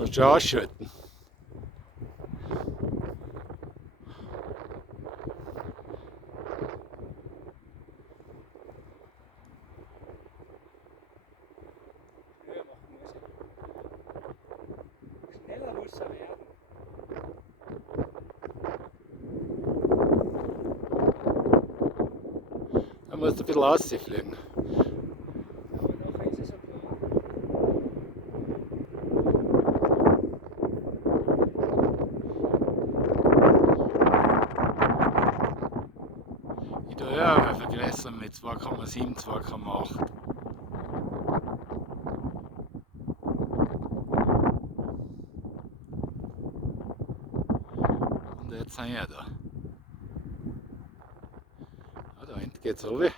Kannst du ausschalten. Schneller muss er werden. Da musst du ein bisschen rausfliegen. Aber nachher ist es so klar. Ich tue ja auch vergrößern mit 2,7, 2,8. Und jetzt sind wir da. Ah, da hinten geht's runter.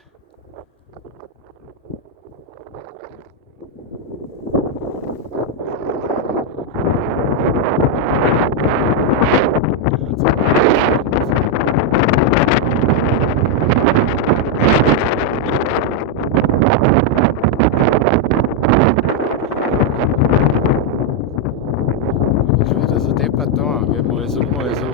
Schon wieder so deppert da, gell? Mal so, mal so.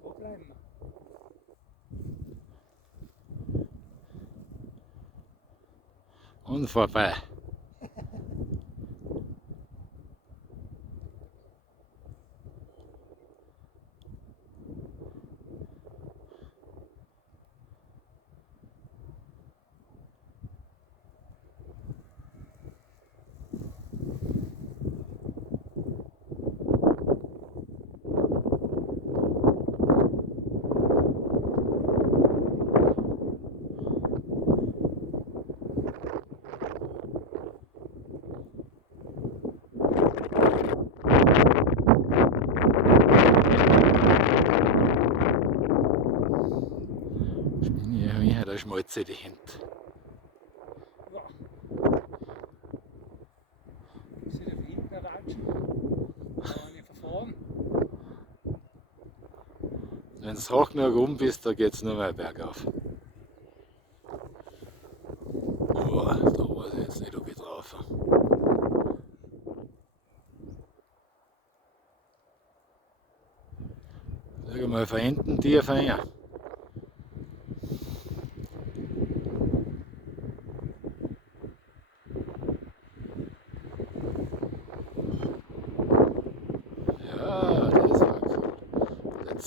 Wo bleiben wir? Und vorbei. Ja, da schmolzen die Hände. Ja. Muss ich da von hinten ratschen? Kann ich verfahren? Wenn du hoch genug oben bist, da geht es nur mal bergauf. Oh, da weiß ich jetzt nicht, ob ich drauf. Schau mal, von hinten tief rein.